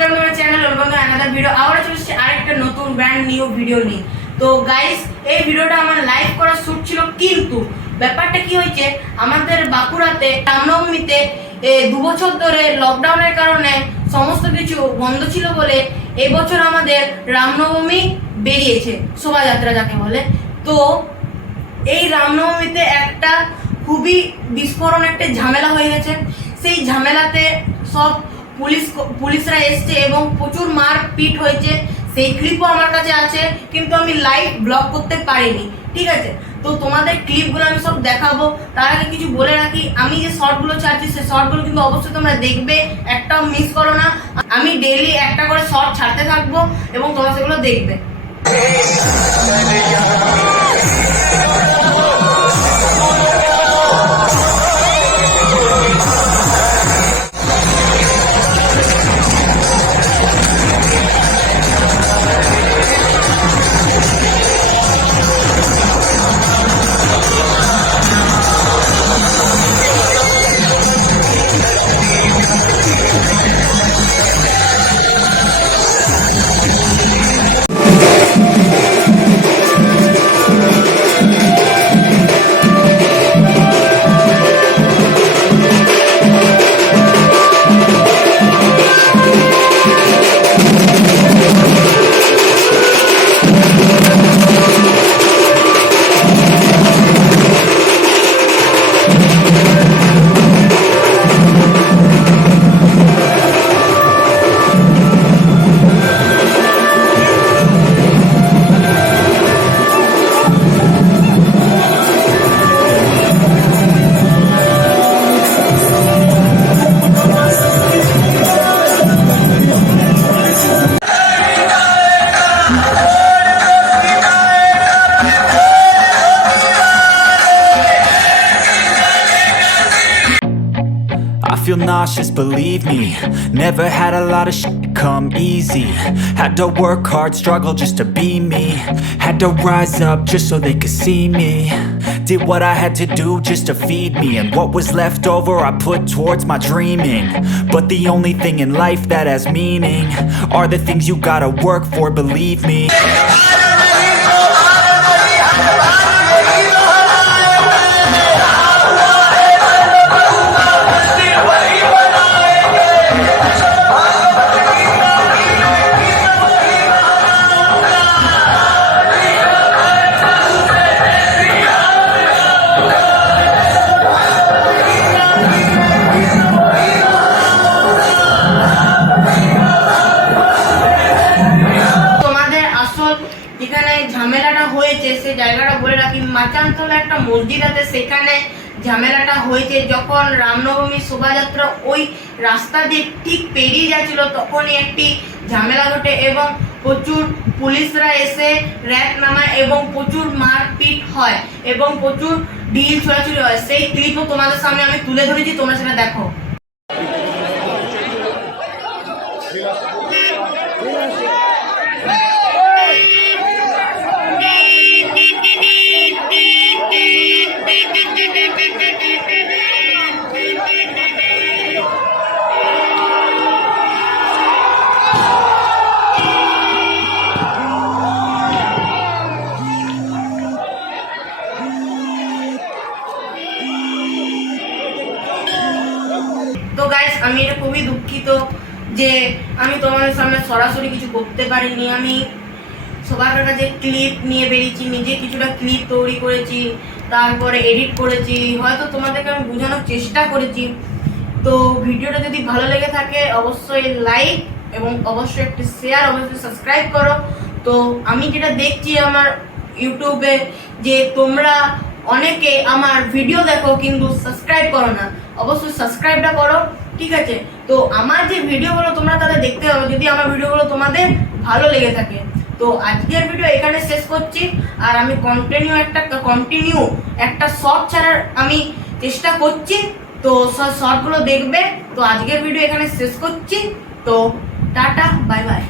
Welcome to my channel, welcome to another video. আবার চলে এসেছি আরেকটা নতুন ব্র্যান্ড নিউ ভিডিও নিয়ে। তো গাইস, এই ভিডিওটা আমার লাইভ করা শুট ছিল, কিন্তু ব্যাপারটা কি হয়েছে, আমাদের বাঁকুড়াতে রামনবমীতে 2 বছর ধরে লকডাউনের কারণে সমস্ত কিছু বন্ধ ছিল বলে এবছর আমাদের রামনবমী বেরিয়েছে, শোভাযাত্রা যাকে বলে। তো এই রামনবমীতে একটা খুবই বিস্ফোরণ, একটা ঝামেলা হয়ে গেছে। সেই ঝামেলাতে সব পুলিশরা এসছে এবং প্রচুর মারপিট হয়েছে। সেই ক্লিপও আমার কাছে আছে, কিন্তু আমি লাইভ ব্লগ করতে পারিনি, ঠিক আছে? তো তোমাদের ক্লিপগুলো আমি সব দেখাবো। তার আগে কিছু বলে রাখি, আমি যে শর্টগুলো ছাড়ছি সেই শর্টগুলো কিন্তু অবশ্যই তোমরা দেখবে, একটাও মিস করো না। আমি ডেইলি একটা করে শর্ট ছাড়তে থাকবো এবং তোমরা সেগুলো দেখবে। I feel nauseous, believe me. Never had a lot of shit come easy. Had to work hard, struggle just to be me. Had to rise up just so they could see me. Did what I had to do just to feed me, and what was left over I put towards my dreaming. But the only thing in life that has meaning are the things you gotta work for, believe me. যেখানে ঝামেলাটা হয়েছে সেই জায়গাটা বলে রাখি, মাচানতলা একটা মসজিদ আছে, সেখানে ঝামেলাটা হয়েছে। যখন রামনবমী শোভাযাত্রা ওই রাস্তা দিয়ে ঠিক পেরিয়ে যাচ্ছিল, তখনই একটি ঝামেলা ঘটে এবং প্রচুর পুলিশরা এসে র্যাট নামায় এবং প্রচুর মারপিট হয় এবং প্রচুর ঢিল ছোড়াছুড়ি হয়। সেই ক্লিপও তোমাদের সামনে আমি তুলে ধরেছি, তোমরা সেটা দেখো। তো গাইস, আমি এটা খুবই দুঃখিত যে আমি তোমাদের সামনে সরাসরি কিছু করতে পারিনি। আমি সবার কাছে ক্লিপ নিয়ে বেরিয়েছি, নিজে কিছুটা ক্লিপ তৈরি করেছি, তারপরে এডিট করেছি, হয়তো তোমাদেরকে আমি বোঝানোর চেষ্টা করেছি। তো ভিডিওটা যদি ভালো লেগে থাকে অবশ্যই লাইক এবং অবশ্যই একটি শেয়ার, অবশ্যই সাবস্ক্রাইব করো। তো আমি যেটা দেখছি আমার ইউটিউবে, যে তোমরা অনেকে আমার ভিডিও দেখো কিন্তু সাবস্ক্রাইব করো না, অবশ্যই সাবস্ক্রাইবটা করো, ঠিক আছে? তো আমার যে ভিডিওগুলো তোমরা তাহলে দেখতে হবে, যদি আমার ভিডিওগুলো তোমাদের ভালো লেগে থাকে। তো আজকের ভিডিও এখানে শেষ করছি, আর আমি কন্টিনিউ একটা শর্ট ছাড়ার আমি চেষ্টা করছি। তো শর্টগুলো দেখবে। তো আজকের ভিডিও এখানে শেষ করছি। তো টাটা, বাই বাই।